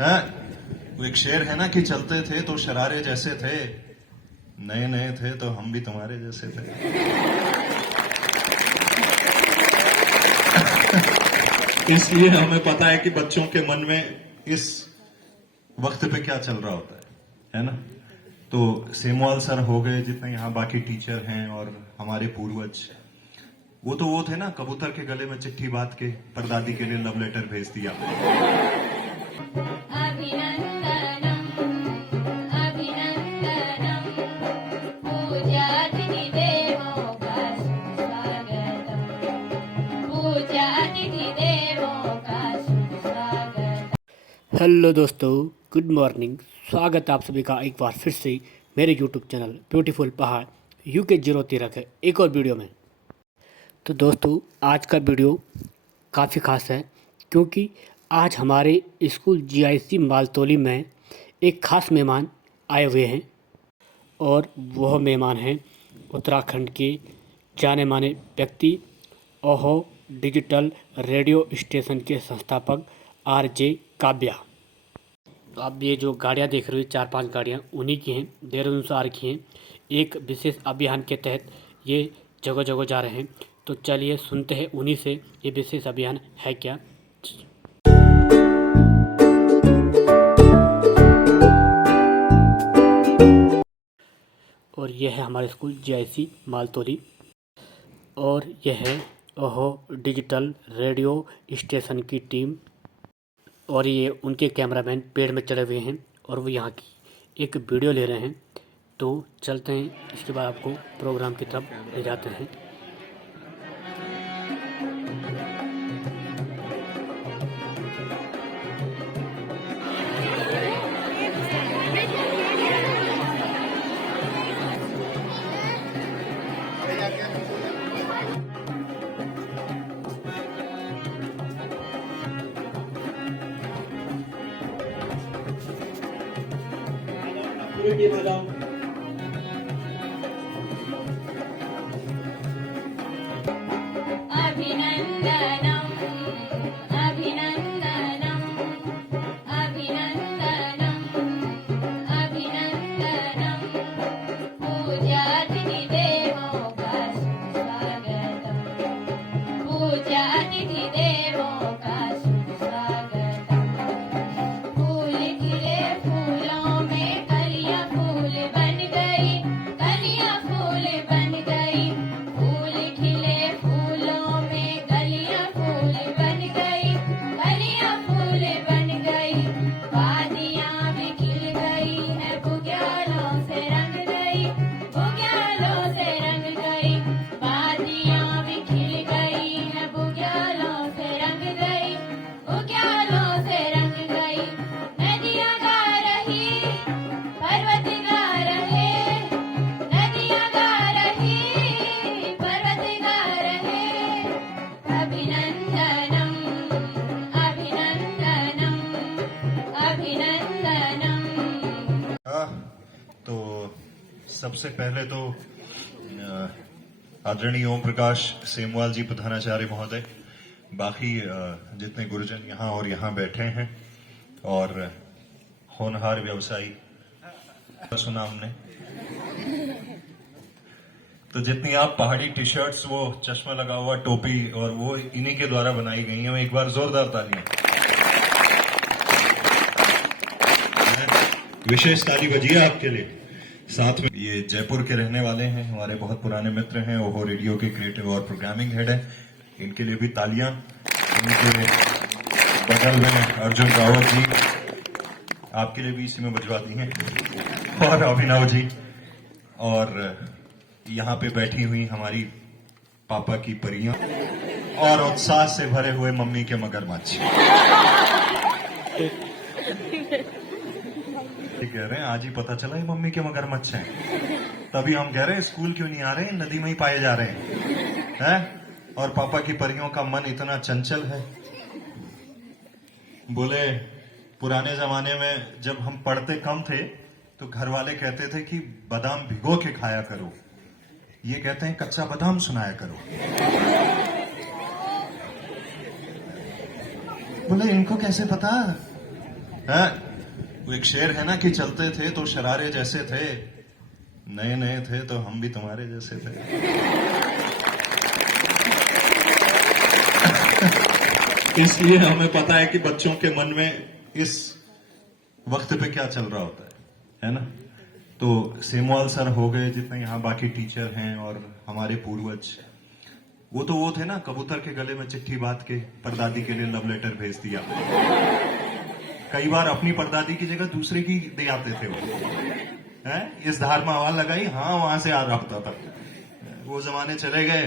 हाँ, वो एक शेर है ना कि चलते थे तो शरारे जैसे थे, नए नए थे तो हम भी तुम्हारे जैसे थे। इसलिए हमें पता है कि बच्चों के मन में इस वक्त पे क्या चल रहा होता है ना। तो सेमवाल सर हो गए, जितने यहाँ बाकी टीचर हैं और हमारे पूर्वज, वो थे ना, कबूतर के गले में चिट्ठी बांध के परदादी के लिए लव लेटर भेज दिया। अभिनंदनम अभिनंदनम पूज्यातिथि देवो का सुस्वागतम, पूज्यातिथि देवो का सुस्वागतम। हेलो दोस्तों, गुड मॉर्निंग। स्वागत है आप सभी का एक बार फिर से मेरे यूट्यूब चैनल ब्यूटीफुल पहाड़ UK013 के एक और वीडियो में। तो दोस्तों, आज का वीडियो काफ़ी ख़ास है क्योंकि आज हमारे स्कूल GIC मालतोली में एक ख़ास मेहमान आए हुए हैं और वह मेहमान हैं उत्तराखंड के जाने माने व्यक्ति ओहो डिजिटल रेडियो स्टेशन के संस्थापक RJ काव्या। तो आप ये जो गाड़ियाँ देख रहे हो, 4-5 गाड़ियाँ उन्हीं की हैं, देहरादून से आ रखी हैं। एक विशेष अभियान के तहत ये जगह जगह जा रहे हैं। तो चलिए सुनते हैं उन्हीं से ये विशेष अभियान है क्या। और यह है हमारे स्कूल GIC मालतोली और यह है ओहो डिजिटल रेडियो स्टेशन की टीम और ये उनके कैमरामैन पेड़ में चढ़े हुए हैं और वो यहाँ की एक वीडियो ले रहे हैं। तो चलते हैं, इसके बाद आपको प्रोग्राम की तरफ ले जाते हैं। अभिनंदनम अभिनंदनम अभिनंदनम अभिनंदनम पूज्यातिथि देवो का सुस्वागतम, पूज्यातिथि देवो का सुस्वागतम। फूल खिले फूलों में कलियां फूल बन गई, कलियां फूल बन गई। फूल खिले फूलों में कलियां फूल बन गई, कलियां फूल बन गई। वादियां भी खिल गई है, बुग्यालों से रंग गई, बुग्यालों से रंग गई। वादियां भी खिल गई है, बुग्यालों से रंग गई, बुग्यालों से रंग गई। नदियां गा रही, पर्वत गा रहे, नदियां गा रही, पर्वत गा रहे। अभिनंदनम अभिनंदनम अभिनंदनम। तो सबसे पहले तो आदरणीय ओम प्रकाश सेमवाल जी प्रधानाचार्य महोदय, बाकी जितने गुरुजन यहाँ और यहाँ बैठे हैं और होनहार व्यवसायी, सुना हमने। तो जितनी आप पहाड़ी टी शर्ट्स, वो चश्मा लगा हुआ, टोपी, और वो इन्हीं के द्वारा बनाई गई हैं। एक बार जोरदार तालियां। विशेष ताली बजिए आपके लिए। साथ में ये जयपुर के रहने वाले हैं, हमारे बहुत पुराने मित्र हैं, ओहो रेडियो के क्रिएटिव और प्रोग्रामिंग हेड है, इनके लिए भी तालियां। इनके बगल में अर्जुन रावत जी, आपके लिए भी इसी में बजवा दी हैं, और अभिनव जी, और यहाँ पे बैठी हुई हमारी पापा की परियां और उत्साह से भरे हुए मम्मी के मगरमच्छ। कह रहे हैं आज ही पता चला ही मम्मी के मगरमच्छ हैं, तभी हम कह रहे हैं स्कूल क्यों नहीं आ रहे, नदी में ही पाए जा रहे हैं। और पापा की परियों का मन इतना चंचल है। बोले पुराने जमाने में जब हम पढ़ते कम थे तो घर वाले कहते थे कि बादाम भिगो के खाया करो, ये कहते हैं कच्चा बादाम सुनाया करो। बोले इनको कैसे पता है। वो एक शेर है ना कि चलते थे तो शरारे जैसे थे, नए नए थे तो हम भी तुम्हारे जैसे थे। इसलिए हमें पता है कि बच्चों के मन में इस वक्त पे क्या चल रहा होता है ना। तो सेमवाल सर हो गए, जितने यहाँ बाकी टीचर हैं और हमारे पूर्वज, वो तो वो थे ना, कबूतर के गले में चिट्ठी बांध के परदादी के लिए लव लेटर भेज दिया। कई बार अपनी परदादी की जगह दूसरे की दे आते थे वो, हैं? इस धार में आवाज लगाई, हाँ वहां से आ रहा होता था। वो जमाने चले गए,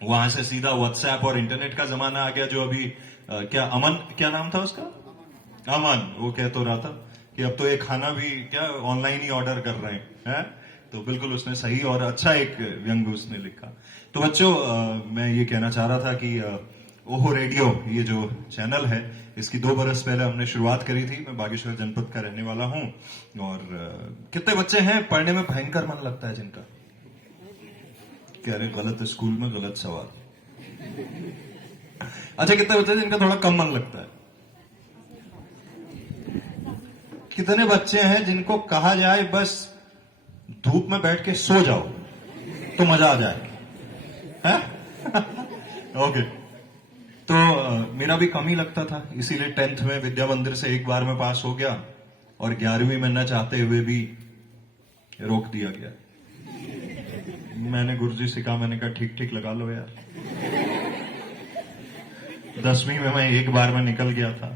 वहां से सीधा व्हाट्सएप और इंटरनेट का जमाना आ गया। जो अभी क्या अमन, क्या नाम था उसका, अमन, वो कह तो रहा था कि अब तो ये खाना भी क्या ऑनलाइन ही ऑर्डर कर रहे हैं। तो बिल्कुल उसने सही और अच्छा एक व्यंग उसने लिखा। तो बच्चों मैं ये कहना चाह रहा था कि ओहो रेडियो, ये जो चैनल है, इसकी 2 बरस पहले हमने शुरुआत करी थी। मैं बागेश्वर जनपद का रहने वाला हूं। और कितने बच्चे हैं पढ़ने में भयंकर मन लगता है जिनका, कह रहे गलत स्कूल में गलत सवाल। अच्छा, कितने बच्चे जिनका थोड़ा कम मन लगता है? कितने बच्चे हैं जिनको कहा जाए बस धूप में बैठ के सो जाओ तो मजा आ जाए, है? ओके। तो मेरा भी कम ही लगता था, इसीलिए 10th में विद्या मंदिर से एक बार में पास हो गया और 11वीं में न चाहते हुए भी रोक दिया गया। मैंने गुरुजी से कहा, मैंने कहा ठीक ठीक लगा लो यार। 10वीं में मैं एक बार में निकल गया था।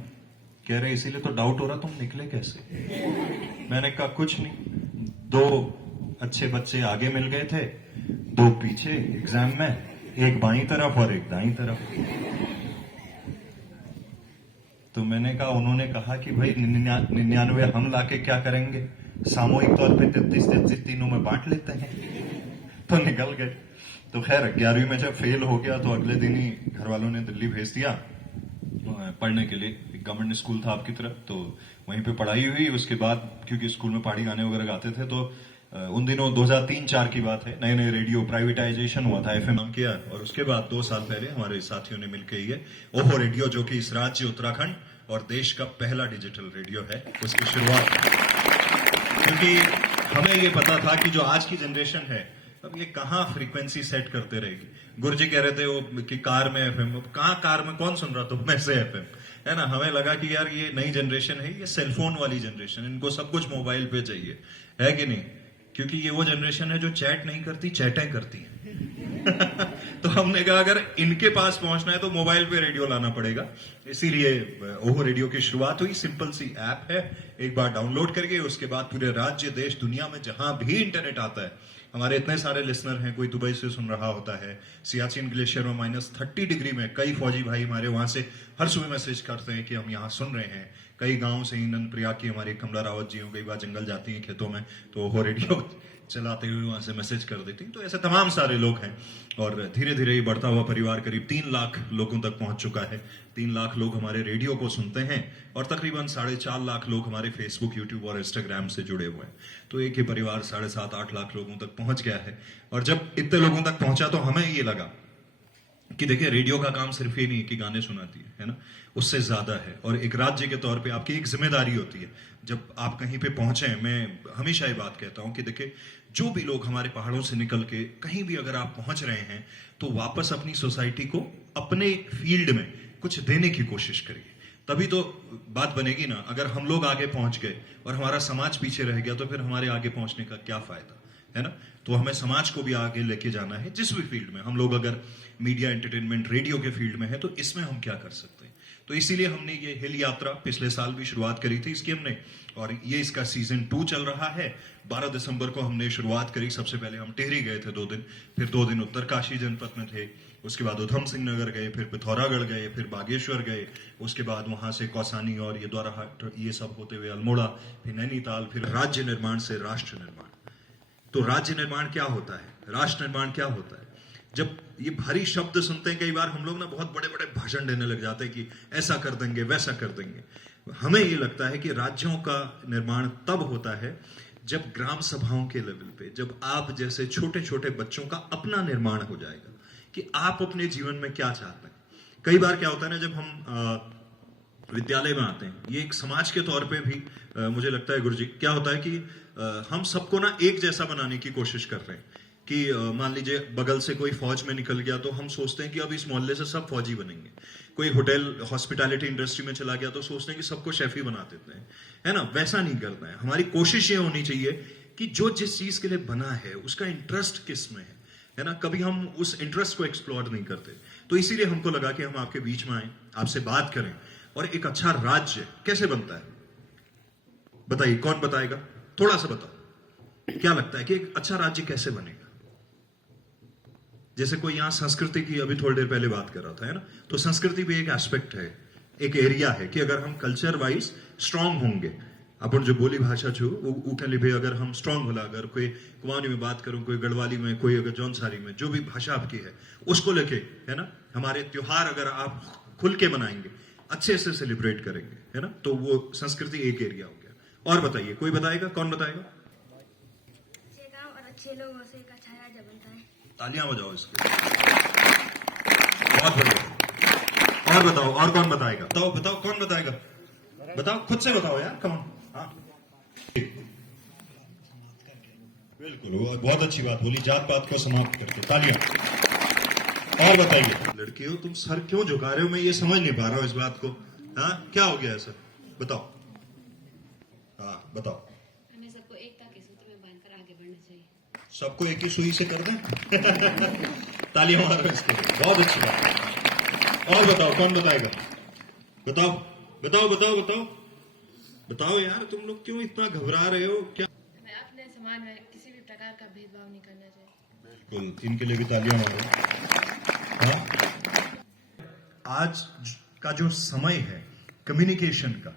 कह रहे इसीलिए तो डाउट हो रहा तुम निकले कैसे। मैंने कहा कुछ नहीं, 2 अच्छे बच्चे आगे मिल गए थे, 2 पीछे एग्जाम में, एक बाईं तरफ और एक दाईं तरफ। तो मैंने कहा, उन्होंने कहा कि भाई 99 हम लाके क्या करेंगे, सामूहिक तौर पे 33 तीनों में बांट लेते हैं। तो निकल गए। तो खैर 11वीं में जब फेल हो गया तो अगले दिन ही घर वालों ने दिल्ली भेज दिया पढ़ने के लिए। गवर्नमेंट स्कूल था आपकी तरफ, तो वहीं पे पढ़ाई हुई। उसके बाद क्योंकि स्कूल में पहाड़ी गाने वगैरह गाते थे, तो उन दिनों 2003-4 की बात है, नए नए रेडियो प्राइवेटाइजेशन हुआ था, FM नाम किया। और उसके बाद 2 साल पहले हमारे साथियों ने मिलकर ये ओहो रेडियो, जो कि इस राज्य उत्तराखंड और देश का पहला डिजिटल रेडियो है, उसकी शुरुआत। क्योंकि हमें ये पता था कि जो आज की जनरेशन है, अब ये कहाँ फ्रीक्वेंसी सेट करते रहेगी। गुरुजी कह रहे थे वो कि कार में FM, कहाँ कार में कौन सुन रहा तो मैं से FM, है ना। हमें लगा कि यार ये नई जनरेशन है, ये सेलफोन वाली जनरेशन, इनको सब कुछ मोबाइल पे चाहिए, है कि नहीं। क्योंकि ये वो जनरेशन है जो चैट नहीं करती, चैटें करती है। तो हमने कहा अगर इनके पास पहुंचना है तो मोबाइल पे रेडियो लाना पड़ेगा। इसीलिए ओहो रेडियो की शुरुआत हुई। सिंपल सी ऐप है, एक बार डाउनलोड करके उसके बाद पूरे राज्य, देश, दुनिया में जहां भी इंटरनेट आता है, हमारे इतने सारे लिसनर हैं, कोई दुबई से सुन रहा होता है, सियाचिन ग्लेशियर में -30 डिग्री में कई फौजी भाई हमारे वहां से हर सुबह मैसेज करते हैं कि हम यहाँ सुन रहे हैं। कई गांव से, नंद प्रयाग की हमारी कमला रावत जी हो, कई बार जंगल जाती हैं खेतों में, तो वो रेडियो चलाते हुए वहां से मैसेज कर देती। तो ऐसे तमाम सारे लोग हैं और धीरे धीरे ये बढ़ता हुआ परिवार करीब 3 लाख लोगों तक पहुंच चुका है। 3 लाख लोग हमारे रेडियो को सुनते हैं और तकरीबन 4.5 लाख लोग हमारे फेसबुक, यूट्यूब और इंस्टाग्राम से जुड़े हुए हैं। तो एक ही परिवार 7.5-8 लाख लोगों तक पहुंच गया है। और जब इतने लोगों तक पहुंचा तो हमें ये लगा कि देखिए रेडियो का काम सिर्फ ये नहीं कि गाने सुनाती है ना, उससे ज्यादा है। और एक राज्य के तौर पे आपकी एक जिम्मेदारी होती है जब आप कहीं पे पहुंचे। मैं हमेशा ये बात कहता हूं कि देखिए जो भी लोग हमारे पहाड़ों से निकल के कहीं भी अगर आप पहुंच रहे हैं तो वापस अपनी सोसाइटी को, अपने फील्ड में कुछ देने की कोशिश करिए, तभी तो बात बनेगी ना। अगर हम लोग आगे पहुंच गए और हमारा समाज पीछे रह गया तो फिर हमारे आगे पहुंचने का क्या फायदा, है ना। तो हमें समाज को भी आगे लेके जाना है, जिस भी फील्ड में हम लोग अगर मीडिया, एंटरटेनमेंट, रेडियो के फील्ड में है तो इसमें हम क्या कर सकते हैं। तो इसीलिए हमने ये हिल यात्रा पिछले साल भी शुरुआत करी थी इसकी हमने, और ये इसका सीजन 2 चल रहा है। 12 दिसंबर को हमने शुरुआत करी। सबसे पहले हम टिहरी गए थे 2 दिन, फिर 2 दिन उत्तरकाशी जनपद में थे, उसके बाद उधम सिंह नगर गए, फिर पिथौरागढ़ गए, फिर बागेश्वर गए, उसके बाद वहां से कौसानी और ये द्वाराहाट, ये सब होते हुए अल्मोड़ा, फिर नैनीताल, फिर राज्य निर्माण से राष्ट्र निर्माण। तो राज्य निर्माण क्या होता है, राष्ट्र निर्माण क्या होता है। जब ये भारी शब्द सुनते हैं कई बार हम लोग ना बहुत बड़े बड़े भाषण देने लग जाते हैं कि ऐसा कर देंगे, वैसा कर देंगे। हमें ये लगता है कि राज्यों का निर्माण तब होता है जब ग्राम सभाओं के लेवल पे, जब आप जैसे छोटे छोटे बच्चों का अपना निर्माण हो जाएगा कि आप अपने जीवन में क्या चाहते हैं। कई बार क्या होता है ना, जब हम विद्यालय में आते हैं, ये एक समाज के तौर पे भी मुझे लगता है गुरुजी क्या होता है कि हम सबको ना एक जैसा बनाने की कोशिश कर रहे हैं कि मान लीजिए बगल से कोई फौज में निकल गया तो हम सोचते हैं कि अब इस मोहल्ले से सब फौजी बनेंगे। कोई होटल हॉस्पिटैलिटी इंडस्ट्री में चला गया तो सोचते हैं कि सबको शेफ ही बना देते हैं, है ना। वैसा नहीं करना है। हमारी कोशिश ये होनी चाहिए कि जो जिस चीज के लिए बना है उसका इंटरेस्ट किस में है ना। कभी हम उस इंटरेस्ट को एक्सप्लोर नहीं करते, तो इसीलिए हमको लगा कि हम आपके बीच में आए, आपसे बात करें। और एक अच्छा राज्य कैसे बनता है बताइए, कौन बताएगा? थोड़ा सा बताओ, क्या लगता है कि एक अच्छा राज्य कैसे बनेगा? जैसे कोई यहां संस्कृति की अभी थोड़ी देर पहले बात कर रहा था, है ना। तो संस्कृति भी एक एस्पेक्ट है, एक एरिया है कि अगर हम कल्चर वाइज स्ट्रांग होंगे, अपन जो बोली भाषा छू उठे भी अगर हम स्ट्रांग होला, अगर कोई कुमाऊनी में बात करूं, कोई गढ़वाली में, कोई अगर जौनसारी में, जो भी भाषा आपकी है उसको लेके, है ना, हमारे त्योहार अगर आप खुल के मनाएंगे, अच्छे से सेलिब्रेट करेंगे, है ना, तो वो संस्कृति एक एरिया हो गया। और बताइए, कोई बताएगा? कौन बताएगा? अच्छे काम और अच्छे लोगों से एक अच्छा राज्य बनता है। तालियां बजाओ इसको, बहुत बढ़िया। और बताओ, और कौन बताएगा? बताओ बताओ, कौन बताएगा? बताओ, खुद से बताओ यार, कौन? हाँ बिल्कुल, वो बहुत अच्छी बात बोली, जात पात को समाप्त करके। तालियां। और बताइए लड़कियों, तुम सर क्यों झुका रहे हो? मैं ये समझ नहीं पा रहा हूं इस बात को। हाँ, क्या हो गया ऐसा? बताओ। हाँ बताओ। हमें सबको एकता के सूत्र में बांधकर आगे बढ़ना चाहिए। सबको एक ही सुई से कर दें? तालियां मारो इसके लिए, बहुत अच्छी बात है। और बताओ, कौन बताएगा? बताओ बताओ बताओ बताओ बताओ यार, तुम लोग क्यों इतना घबरा रहे हो? क्या? हमें अपने समाज में किसी भी प्रकार का भेदभाव नहीं करना चाहिए। बिल्कुल, इनके लिए भी तालियां मारो। हाँ? आज का जो समय है कम्युनिकेशन का,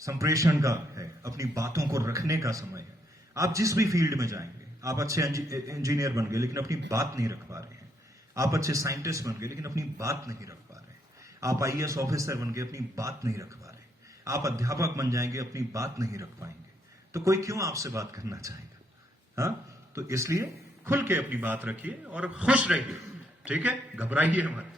संप्रेषण का है, अपनी बातों को रखने का समय है। आप जिस भी फील्ड में जाएंगे, आप अच्छे इंजीनियर बन गए लेकिन अपनी बात नहीं रख पा रहे हैं, आप अच्छे साइंटिस्ट बन गए लेकिन अपनी बात नहीं रख पा रहे हैं, आप आईएएस ऑफिसर बन गए, अपनी बात नहीं रख पा रहे, आप अध्यापक बन जाएंगे, अपनी बात नहीं रख पाएंगे, तो कोई क्यों आपसे बात करना चाहेगा? हाँ, तो इसलिए खुल के अपनी बात रखिए और खुश रहिए, ठीक है? घबराइए मत।